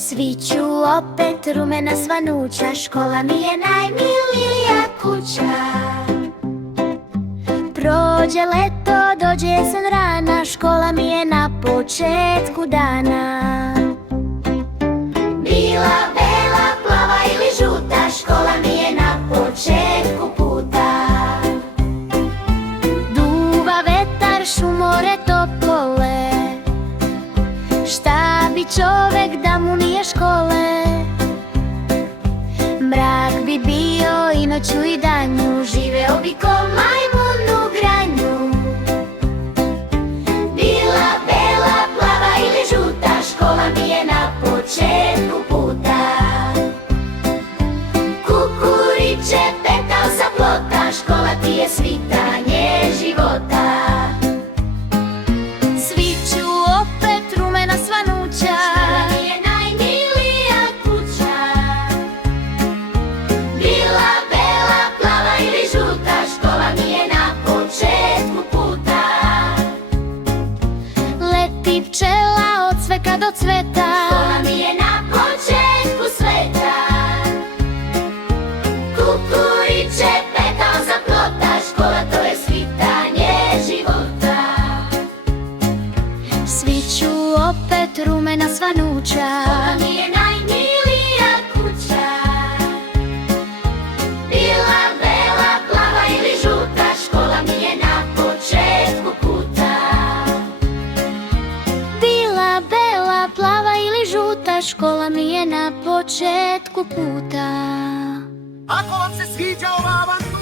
Sviću opet rumena svanuća, škola mi je najmilija kuća. Prođe leto, dođe jesen rana, škola mi je na početku dana. Bila, bela, plava ili žuta, škola mi je na početku puta. Duva vetar, šumore topole, šta bi čovek da mu nije škole? Mrak bi bio i noću i danju, živeo bi ko majmun u granju. Bila, bela, plava ili žuta, škola mi je na početku puta. Kukuriće petao sa plota, škola ti je svitanje života. Sviću opet rumena svanuća, škola mi je najmilija kuća. Bila, bela, plava ili žuta, škola mi je na početku puta. Leti pčela od cveka do cveta, škola mi je na početku sveta. Kukuriće petao za plota, škola to je svitanje života. Sviću opet rumena svanuća, škola mi je najmilija kuća. Bila, bela, plava ili žuta, škola mi je na početku puta. Bila, bela, plava ili žuta, škola mi je na početku puta. Ako vam se sviđa ova avantura,